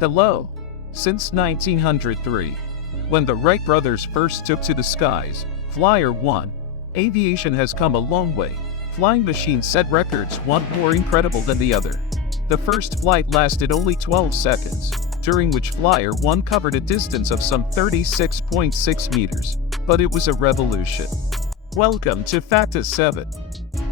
Hello. Since 1903, when the Wright brothers first took to the skies, Flyer-1, aviation has come a long way. Flying machines set records, one more incredible than the other. The first flight lasted only 12 seconds, during which Flyer-1 covered a distance of some 36.6 meters. But it was a revolution. Welcome to Facta 7.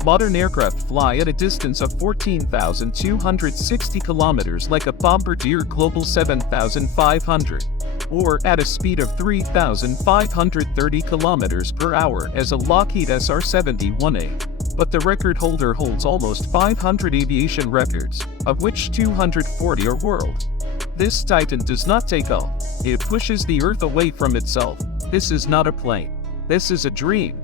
Modern aircraft fly at a distance of 14,260 kilometers like a Bombardier Global 7500, or at a speed of 3,530 kilometers per hour as a Lockheed SR-71A. But the record holder holds almost 500 aviation records, of which 240 are world. This Titan does not take off. It pushes the Earth away from itself. This is not a plane. This is a dream.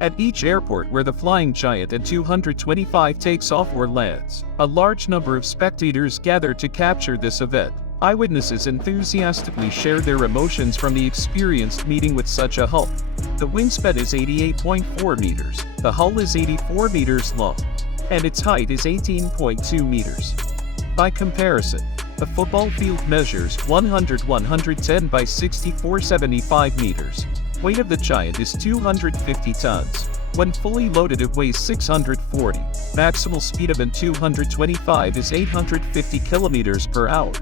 At each airport where the flying giant at 225 takes off or lands, a large number of spectators gather to capture this event. Eyewitnesses enthusiastically share their emotions from the experienced meeting with such a hull. The wingspan is 88.4 meters, the hull is 84 meters long, and its height is 18.2 meters. By comparison, the football field measures 110 by 64.75 meters. Weight of the giant is 250 tons. When fully loaded it weighs 640. Maximal speed of an 225 is 850 kilometers per hour.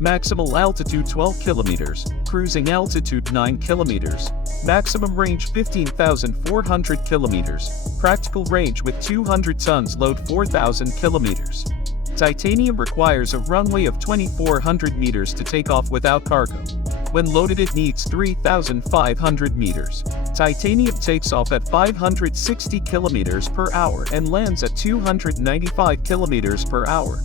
Maximal altitude 12 kilometers, cruising altitude 9 kilometers. Maximum range 15,400 kilometers. Practical range with 200 tons load 4,000 kilometers. Titanium requires a runway of 2,400 meters to take off without cargo. When loaded it needs 3,500 meters. Titanium takes off at 560 kilometers per hour and lands at 295 kilometers per hour.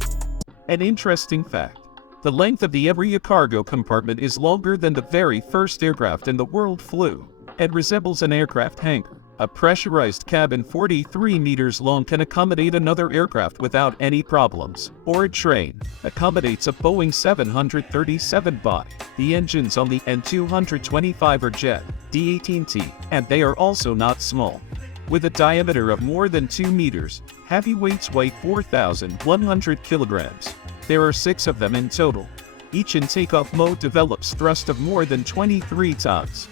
An interesting fact: the length of the Embraer cargo compartment is longer than the very first aircraft in the world flew, and resembles an aircraft hangar. A pressurized cabin 43 meters long can accommodate another aircraft without any problems, or a train accommodates a Boeing 737 body. The engines on the N225 are jet, D18T, and they are also not small. With a diameter of more than 2 meters, heavyweights weigh 4,100 kilograms. There are 6 of them in total. Each in takeoff mode develops thrust of more than 23 tons.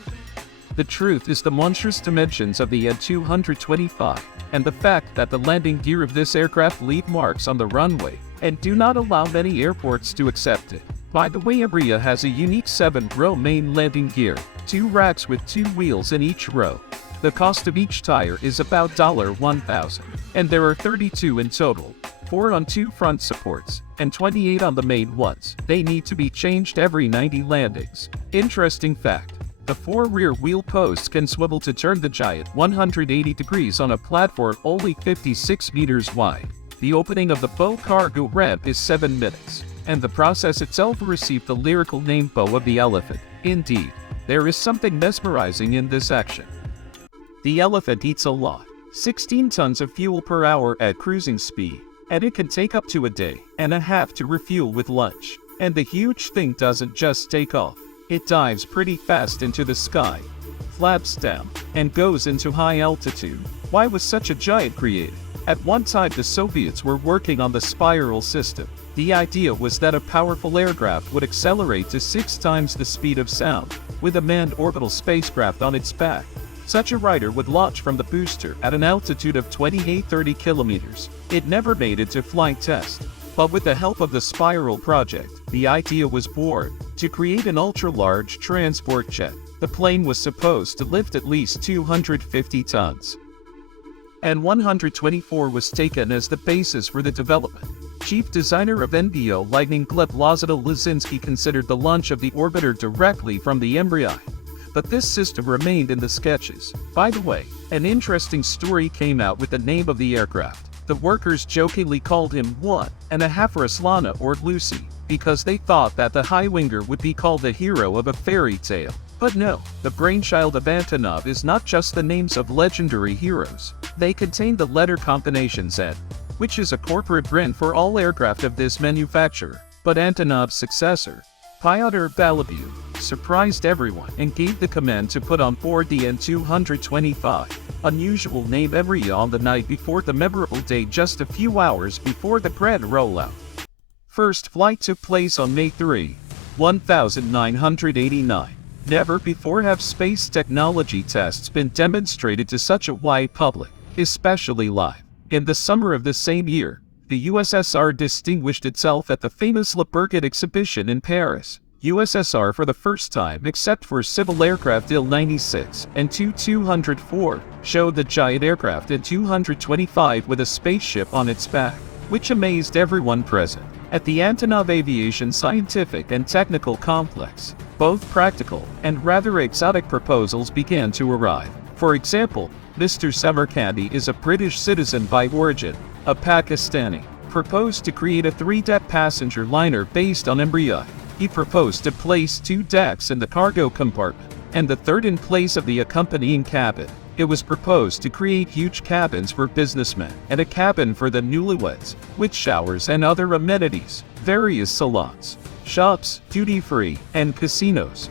The truth is the monstrous dimensions of the N225, and the fact that the landing gear of this aircraft leave marks on the runway, and do not allow many airports to accept it. By the way, Embraer has a unique 7-row main landing gear, 2 racks with 2 wheels in each row. The cost of each tire is about $1,000, and there are 32 in total, 4 on 2 front supports, and 28 on the main ones. They need to be changed every 90 landings. Interesting fact: the 4 rear wheel posts can swivel to turn the giant 180 degrees on a platform only 56 meters wide. The opening of the bow cargo ramp is 7 minutes, and the process itself received the lyrical name Bow of the Elephant. Indeed, there is something mesmerizing in this action. The elephant eats a lot, 16 tons of fuel per hour at cruising speed, and it can take up to a day and a half to refuel with lunch. And the huge thing doesn't just take off. It dives pretty fast into the sky, flaps down, and goes into high altitude. Why was such a giant created? At one time the Soviets were working on the spiral system. The idea was that a powerful aircraft would accelerate to 6 times the speed of sound, with a manned orbital spacecraft on its back. Such a rider would launch from the booster at an altitude of 2830 kilometers. It never made it to flight test. But with the help of the Spiral project, the idea was born to create an ultra-large transport jet. The plane was supposed to lift at least 250 tons. And 124 was taken as the basis for the development. Chief designer of NBO Lightning Gleb Lozado Lazinski considered the launch of the orbiter directly from the Embraer. But this system remained in the sketches. By the way, an interesting story came out with the name of the aircraft. The workers jokingly called him 1.5 Ruslana or Lucy, because they thought that the high-winger would be called the hero of a fairy tale. But no, the brainchild of Antonov is not just the names of legendary heroes. They contain the letter combinations N, which is a corporate brand for all aircraft of this manufacturer. But Antonov's successor, Pyotr Balabu, surprised everyone and gave the command to put on board the N225. Unusual name Embraer on the night before the memorable day, just a few hours before the grand rollout. First flight took place on May 3, 1989. Never before have space technology tests been demonstrated to such a wide public, especially live. In the summer of the same year, the USSR distinguished itself at the famous Le Bourget exhibition in Paris. USSR for the first time except for civil aircraft Il-96 and Tu-204 showed the giant aircraft Il-225 with a spaceship on its back, which amazed everyone present. At the Antonov Aviation Scientific and Technical Complex, both practical and rather exotic proposals began to arrive. For example, Mr. Samarkandi is a British citizen by origin, a Pakistani, proposed to create a 3-deck passenger liner based on Embraer. He proposed to place 2 decks in the cargo compartment, and the third in place of the accompanying cabin. It was proposed to create huge cabins for businessmen and a cabin for the newlyweds, with showers and other amenities, various salons, shops, duty-free, and casinos.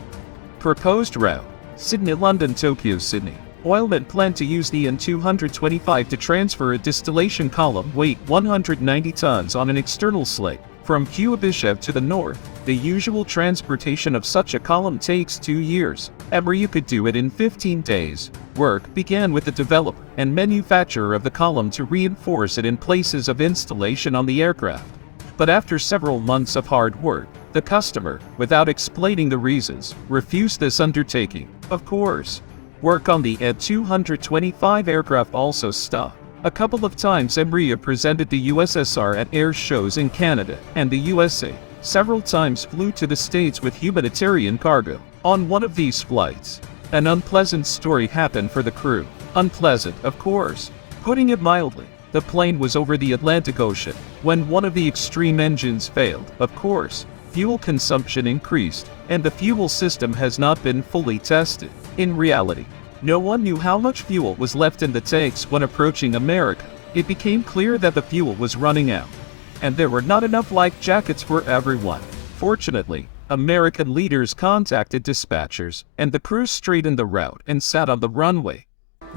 Proposed route: Sydney, London, Tokyo, Sydney. Oilmen planned to use the N225 to transfer a distillation column weight 190 tons on an external slate from Kuyabyshev to the north. The usual transportation of such a column takes 2 years. Embraer could do it in 15 days. Work began with the developer and manufacturer of the column to reinforce it in places of installation on the aircraft. But after several months of hard work, the customer, without explaining the reasons, refused this undertaking. Of course, work on the N225 aircraft also stopped. A couple of times Embraer presented the USSR at air shows in Canada and the USA. Several times flew to the States with humanitarian cargo. On one of these flights, an unpleasant story happened for the crew. Unpleasant, of course. Putting it mildly, the plane was over the Atlantic Ocean when one of the extreme engines failed. Of course, fuel consumption increased, and the fuel system has not been fully tested. In reality, no one knew how much fuel was left in the tanks when approaching America. It became clear that the fuel was running out, and there were not enough life jackets for everyone. Fortunately, American leaders contacted dispatchers, and the crew straightened the route and sat on the runway.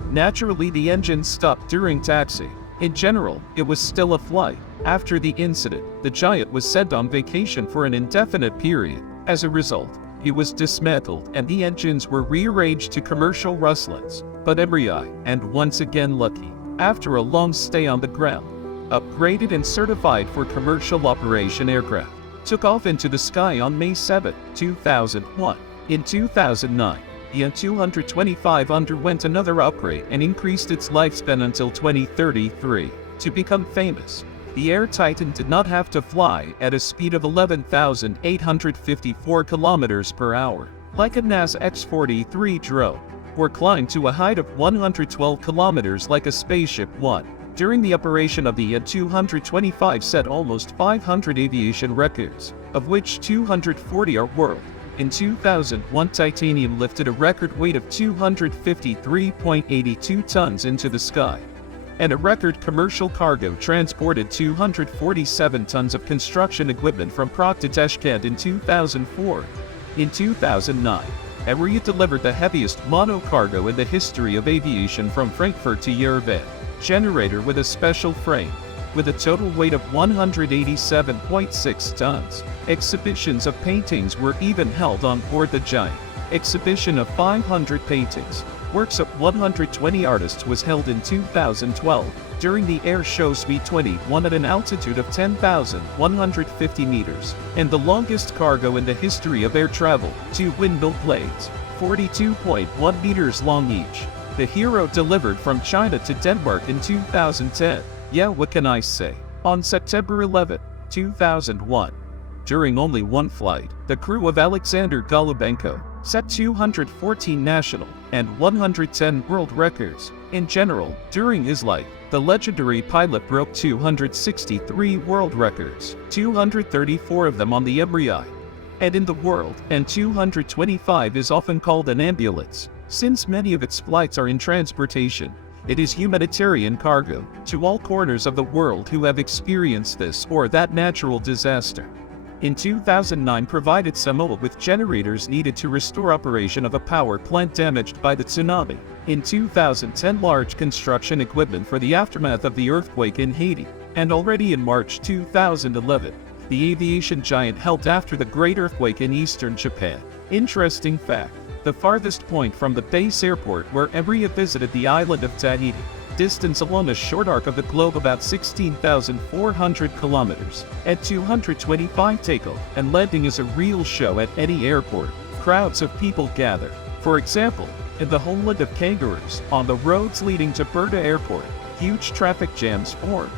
Naturally, the engine stopped during taxi. In general, it was still a flight. After the incident, the giant was sent on vacation for an indefinite period. As a result, it was dismantled and the engines were rearranged to commercial Ruslands. But Embraer, and once again lucky, after a long stay on the ground, upgraded and certified for commercial operation aircraft, took off into the sky on May 7, 2001. In 2009, the N225 underwent another upgrade and increased its lifespan until 2033. To become famous, the Air Titan did not have to fly at a speed of 11,854 kilometers per hour, like a NASA X-43 drone, or climb to a height of 112 kilometers like a Spaceship One. During the operation of the N225 set almost 500 aviation records, of which 240 are world. In 2001, titanium lifted a record weight of 253.82 tons into the sky, and a record commercial cargo transported 247 tons of construction equipment from Prague to Tashkent in 2004. In 2009, Embraer delivered the heaviest monocargo in the history of aviation from Frankfurt to Yerevan, generator with a special frame, with a total weight of 187.6 tons. Exhibitions of paintings were even held on board the giant. Exhibition of 500 paintings, works of 120 artists was held in 2012 during the air show SB21 at an altitude of 10,150 meters, and the longest cargo in the history of air travel, 2 windmill blades, 42.1 meters long each. The Hero delivered from China to Denmark in 2010. Yeah, what can I say? On September 11, 2001, during only one flight, the crew of Alexander Golubenko set 214 national and 110 world records. In general, during his life, the legendary pilot broke 263 world records, 234 of them on the Embraer. And in the world, N225 is often called an ambulance, since many of its flights are in transportation. It is humanitarian cargo to all corners of the world who have experienced this or that natural disaster. In 2009, provided Samoa with generators needed to restore operation of a power plant damaged by the tsunami. In 2010, large construction equipment for the aftermath of the earthquake in Haiti. And already in March 2011, the aviation giant held after the great earthquake in eastern Japan. Interesting fact, the farthest point from the base airport where Embry visited the island of Tahiti, distance along a short arc of the globe about 16,400 kilometers. At 225 takeoff and landing is a real show at any airport. Crowds of people gather. For example, in the homeland of kangaroos, on the roads leading to Berta Airport, huge traffic jams form.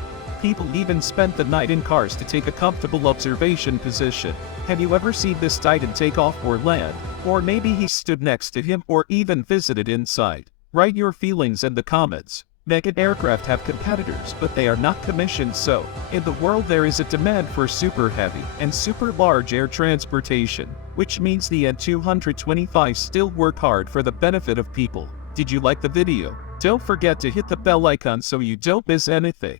People even spent the night in cars to take a comfortable observation position. Have you ever seen this Titan take off or land? Or maybe he stood next to him or even visited inside. Write your feelings in the comments. Mega aircraft have competitors, but they are not commissioned, so in the world there is a demand for super heavy and super large air transportation, which means the N225 still work hard for the benefit of people. Did you like the video? Don't forget to hit the bell icon so you don't miss anything.